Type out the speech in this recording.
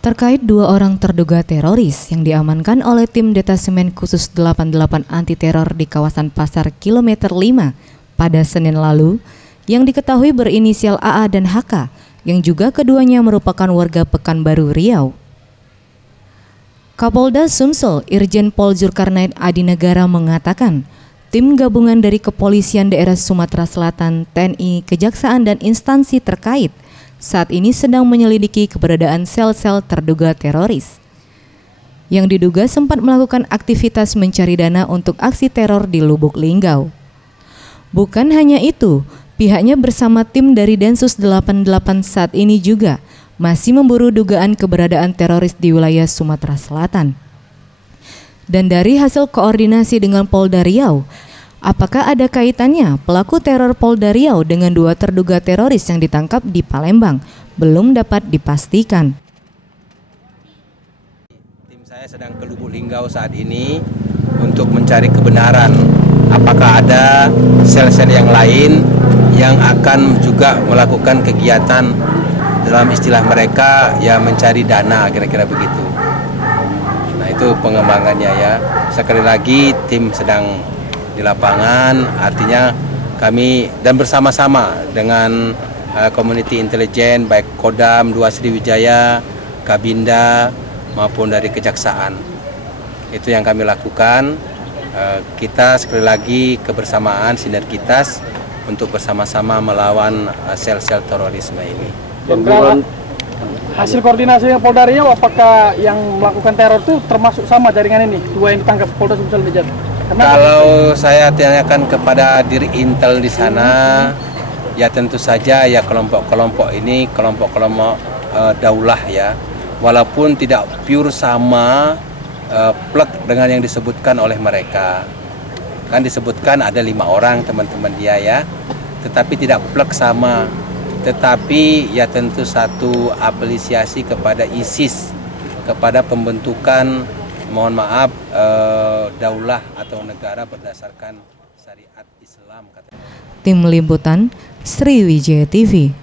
Terkait dua orang terduga teroris yang diamankan oleh tim Detasemen Khusus 88 Anti Teror di kawasan Pasar Kilometer 5 pada Senin lalu, yang diketahui berinisial AA dan HK, yang juga keduanya merupakan warga Pekanbaru Riau. Kapolda Sumsel Irjen Pol Zulkarnain Adinegara mengatakan, tim gabungan dari Kepolisian Daerah Sumatera Selatan, TNI, Kejaksaan dan instansi terkait saat ini sedang menyelidiki keberadaan sel-sel terduga teroris yang diduga sempat melakukan aktivitas mencari dana untuk aksi teror di Lubuk Linggau. Bukan hanya itu, pihaknya bersama tim dari Densus 88 saat ini juga masih memburu dugaan keberadaan teroris di wilayah Sumatera Selatan. Dan dari hasil koordinasi dengan Polda Riau, apakah ada kaitannya pelaku teror Polda Riau dengan dua terduga teroris yang ditangkap di Palembang? Belum dapat dipastikan. Tim saya sedang ke Lubuk Linggau saat ini untuk mencari kebenaran apakah ada sel-sel yang lain yang akan juga melakukan kegiatan dalam istilah mereka ya mencari dana, kira-kira begitu. Nah, itu pengembangannya ya. Sekali lagi tim sedang di lapangan, artinya kami dan bersama-sama dengan Community Intelijen baik Kodam 2 Sriwijaya, Kabinda maupun dari Kejaksaan. Itu yang kami lakukan. Kita sekali lagi kebersamaan, sinergitas untuk bersama-sama melawan sel-sel terorisme ini. Dan hasil koordinasi dengan Polda Riau, apakah yang melakukan teror itu termasuk sama jaringan ini? Dua yang ditangkap Polda Sumsel Dejan? Kalau saya tanyakan kepada diri intel di sana, ya tentu saja ya kelompok-kelompok ini kelompok-kelompok daulah ya, walaupun tidak pure sama plek dengan yang disebutkan oleh mereka. Kan disebutkan ada 5 orang teman-teman dia ya, tetapi tidak plek sama. Tetapi ya tentu satu apresiasi kepada ISIS, kepada pembentukan mohon maaf daulah atau negara berdasarkan syariat Islam. Tim Liputan Sriwijaya TV.